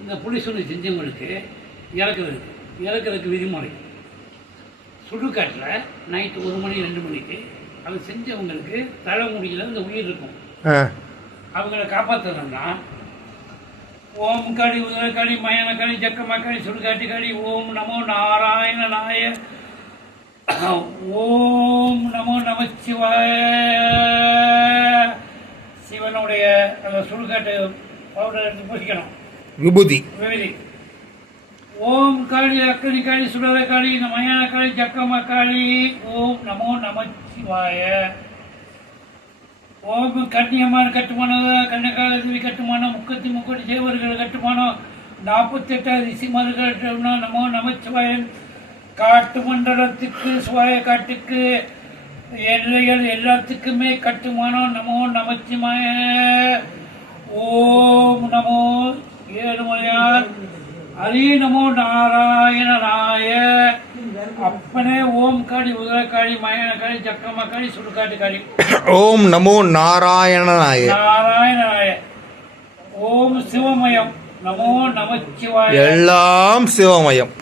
இந்த புளிசுண்டி செஞ்சவங்களுக்கு இறக்குறதுக்கு விதிமுறை. சுடுகாட்டில் நைட்டு 1 மணி 2 மணிக்கு அது செஞ்சவங்களுக்கு தலைமுடியில் இந்த உயிர் இருக்கும். அவங்கள காப்பாற்றணும்னா ஓம் காளி உதரக்காளி மயான காளி ஜக்கம்மா காளி சுடுகாட்டி காளி ஓம் நமோ நாராயணனாய ஓம் நமோ நமச்சிவாய. சிவனுடைய அந்த சுடுகாட்டு பவுடர் எடுத்து பூசிக்கணும். விபூதி. ஓம் காளி அக்கனி காளி சுடர காளி மயான காளி ஜக்கம்மா காளி ஓம் நமோ நமச்சிவாய. ஓம் கன்னியம்மான் கட்டுமானம், கண்ணகாதேவி கட்டுமானம், 33 தேவர்கள் கட்டுமானம், 48 ரிஷிமார்கள் நமோ நமச்சிவாயன். காட்டு மண்டலத்துக்கு சுவாய காட்டுக்கு எல்லைகள் எல்லாத்துக்குமே கட்டுமானம் நமோ நமச்சிவாய. ஓம் நமோ ஏழுமலையார் ஹரி நமோ நாராயணனாய. அப்பனே ஓம் காளி உதரக்காளி மயான காளி ஜக்கம்மா காளி சுடுகாட்டு காளி ஓம் நமோ நாராயணனாய. நாராயணனாய. ஓம் சிவமயம் நமோ நமச்சிவாய. எல்லாம் சிவமயம்.